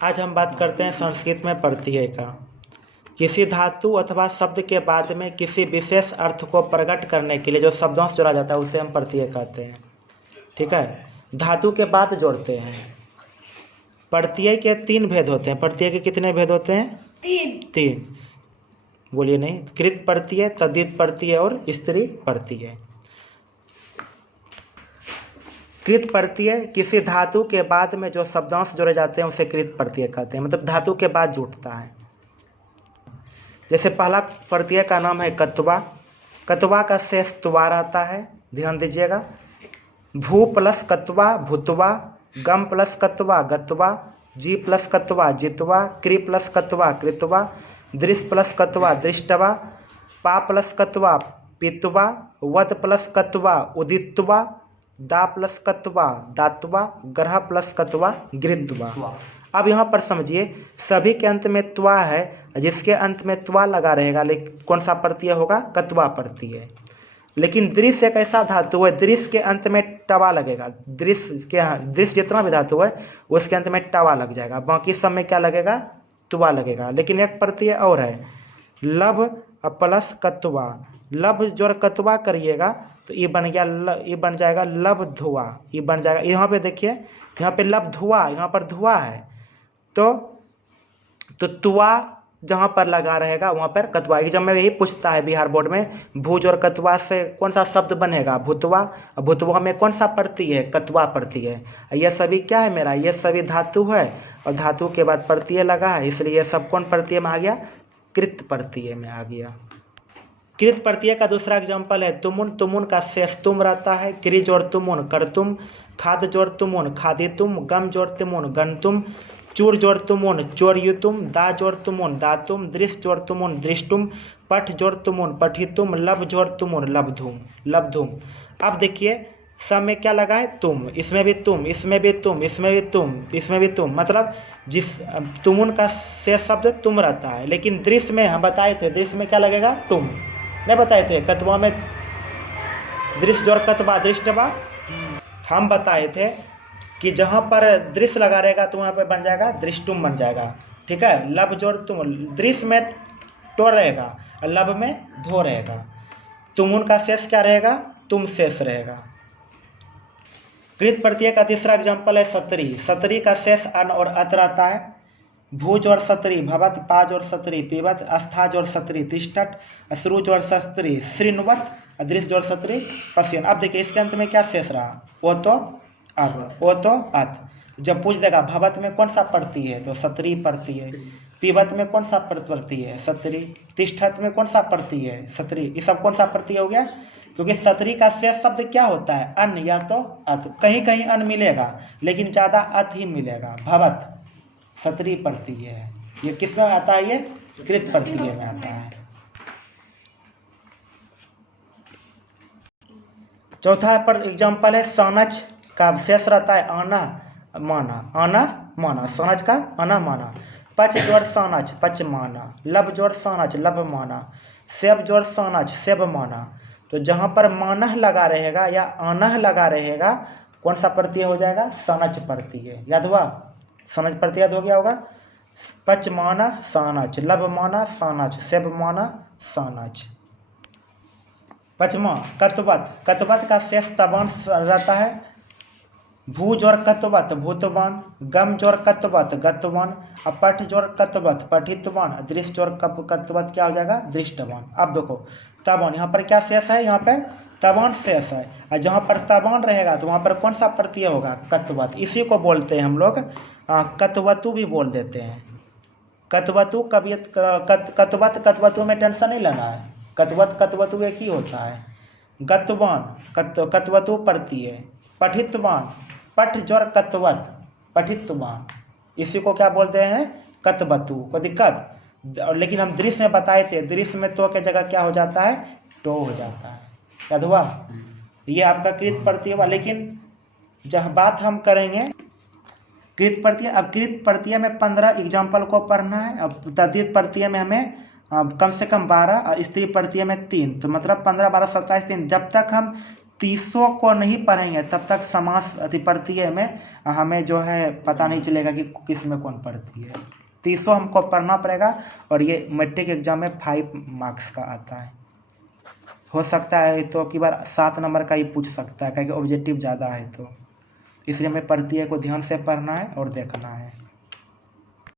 आज हम बात करते हैं संस्कृत में प्रत्यय का। किसी धातु अथवा शब्द के बाद में किसी विशेष अर्थ को प्रकट करने के लिए जो शब्दों से जोड़ा जाता है उसे हम प्रत्यय कहते हैं। ठीक है, धातु के बाद जोड़ते हैं। प्रत्यय के 3 भेद होते हैं। प्रत्यय के कितने भेद होते हैं? 3। बोलिए नहीं। कृत प्रत्यय, तद्धित प्रत्यय और स्त्री प्रत्यय। कृत प्रत्यय किसी धातु के बाद में जो शब्दांश जोड़े जाते हैं उसे कृत प्रत्यय कहते हैं, मतलब धातु के बाद जुड़ता है। जैसे पहला प्रत्यय का नाम है कत्वा। कत्वा का शेष त्वा रहता है, ध्यान दीजिएगा। भू प्लस कत्वा भूतवा, गम प्लस कत्वा गत्वा, जी प्लस कत्वा जित्वा, क्रि प्लस कत्वा कृत्वा, दृश्य प्लस कत्वा दृष्टवा, पा प्लस कत्वा पित्वा, वद प्लस कत्वा उदित्वा, दा प्लस कत्वा दात्वा, ग्रह प्लस कत्वा गृध्वा। अब यहाँ पर समझिए, सभी के अंत में त्वा है, जिसके अंत में त्वा लगा रहेगा, लेकिन कौन सा प्रत्यय होगा? कत्वा प्रत्यय। लेकिन दृश्य एक ऐसा धातु है, दृश्य के अंत में टवा लगेगा। दृश्य जितना भी धातु है उसके अंत में टवा लग जाएगा, बाकी सब में क्या लगेगा? त्वा लगेगा। लेकिन एक प्रत्यय और है, लब प्लस कत्वा। लब जोड़ कत्वा करिएगा तो ये बन गया, ये बन जाएगा लब धुआ, ये बन जाएगा। यहाँ पे देखिए, यहाँ पे लब धुआ, यहाँ पर धुआ है, तो तुआ जहाँ पर लगा रहेगा वहाँ पर कत्वा। एग्जाम में यही पूछता है बिहार बोर्ड में, भूज और कत्वा से कौन सा शब्द बनेगा? भूतवा। भूतवा में कौन सा प्रत्यय है? कत्वा प्रत्यय है। ये सभी क्या है मेरा? ये सभी धातु है और धातु के बाद प्रत्यय लगा है, इसलिए ये सब कौन प्रत्यय में आ गया? कृत प्रत्यय में आ गया। कृत प्रत्यय का दूसरा एग्जाम्पल है तुमुन। तुमुन का शेष तुम रहता है। क्रि जोड़ तुमुन करतुम, खाद जोड़ तुमुन खादितुम, गम जोड़ तुमुन गंतुम, चूर जोड़ तुमुन चोरयुतुम, दा जोड़ तुमुन दातुम, दृश्य जोड़ तुमुन दृष्टुम, पठ जोड़ तुमुन पठितुम, लब जोड़ तुमुन लब्धुम। अब देखिए, सब में क्या लगा है? तुम। इसमें भी तुम, इसमें भी तुम, इसमें भी तुम, इसमें भी तुम, मतलब जिस तुमुन का शेष शब्द तुम रहता है। लेकिन दृश्य में हम बताए थे, दृश्य में क्या लगेगा? तुम। नहीं बताए थे? कत्वा में दृश्य जोड़ कत्वा दृष्टवा। हम बताए थे कि जहाँ पर दृश्य लगा रहेगा तो वहाँ पर बन जाएगा दृष्टुम बन जाएगा। ठीक है, लब जोड़ तुम, दृश्य में टो रहेगा और लब में धो रहेगा। तुमुन का शेष क्या रहेगा? तुम शेष रहेगा। कृत प्रत्यय का तीसरा एग्जाम्पल है सतरी। सतरी का शेष अन और अत रहता है। भूज और सतरी भवत, पाज और सतरी पिबत, अस्था और सतरी तिष्ठट, श्रुज और सतरी श्रृणवत, दृश्य और सतरी पश्यन। अब देखिए, इसके अंत में क्या शेष रहा? ओ तो अत। जब पूछ देगा भवत में कौन सा प्रत्यय है तो सतरी प्रत्यय है। पिबत में कौन सा प्रत्यय है? सतरी। तिष्ठत में कौन सा प्रत्यय है? सतरी। ये सब कौन सा प्रत्यय हो गया? क्योंकि सतरी का शेष शब्द क्या होता है? अन या तो अत। कहीं कहीं अन मिलेगा लेकिन ज़्यादा अत ही मिलेगा। भवत सतरी प्रत्यय है। ये किस में आता है? ये कृत प्रत्यय में आता है। चौथा पर एग्जाम्पल है सनच का शेष रहता है आना माना। सनच का आना माना। पच जोड़ सनच पच माना, लब जोड़ सनच लब माना, सेब जोड़ सनच सेब माना। तो जहाँ पर मानह लगा रहेगा या आनह लगा रहेगा, कौन सा प्रत्यय हो जाएगा? सनच प्रत्यय। याद हुआ? सनच प्रत्यय याद हो गया होगा। पच माना सनच, लब माना सनच, सेब माना सनच। पचमा कत्वत। कत्वत का शेष तबान रहता है। भूज और कत्वत भूतवान, गम जोड़ कत्वत गतवान, अपठ जोड़ कत्वत पठितवान, दृश्य जोड़ कत्वत क्या हो जाएगा? दृष्टवान। अब देखो, तबान, यहाँ पर क्या शेष है? यहाँ पर तबान शेष है, और जहाँ पर तबान रहेगा तो वहाँ पर कौन सा प्रत्यय होगा? कत्वत। इसी को बोलते हैं हम लोग कत्वतु भी बोल देते हैं। कत्वतु कवियत कत्वत कत्वतु में टेंशन नहीं लेना है। कत्वतु एक ही होता है। गतवान कत्वतु प्रत्यय। पठितवान पठ जोड़ कत्वत पठितवान, इसी को क्या बोलते हैं? कत्वतु। को दिक्कत? लेकिन हम दृश्य में बताए थे, दृश्य में तो के जगह क्या हो जाता है? टो हो जाता है। याद हुआ? ये आपका कृत प्रत्यय हुआ। लेकिन जब बात हम करेंगे कृत प्रत्यय, अब कृत प्रत्यय में 15 एग्जाम्पल को पढ़ना है। अब तद्धित प्रत्यय में हमें कम से कम 12 और स्त्री प्रत्यय में 3, तो मतलब 15, 12, 27, 3। जब तक हम तीसों को नहीं पढ़ेंगे तब तक समास प्रत्यय में हमें जो है पता नहीं चलेगा कि किस में कौन प्रत्यय है। तीसों हमको पढ़ना पड़ेगा और ये मैट्रिक एग्जाम में 5 मार्क्स का आता है। हो सकता है तो कि बार 7 नंबर का ही पूछ सकता है, क्योंकि ऑब्जेक्टिव ज़्यादा है, तो इसलिए हमें प्रत्यय को ध्यान से पढ़ना है और देखना है।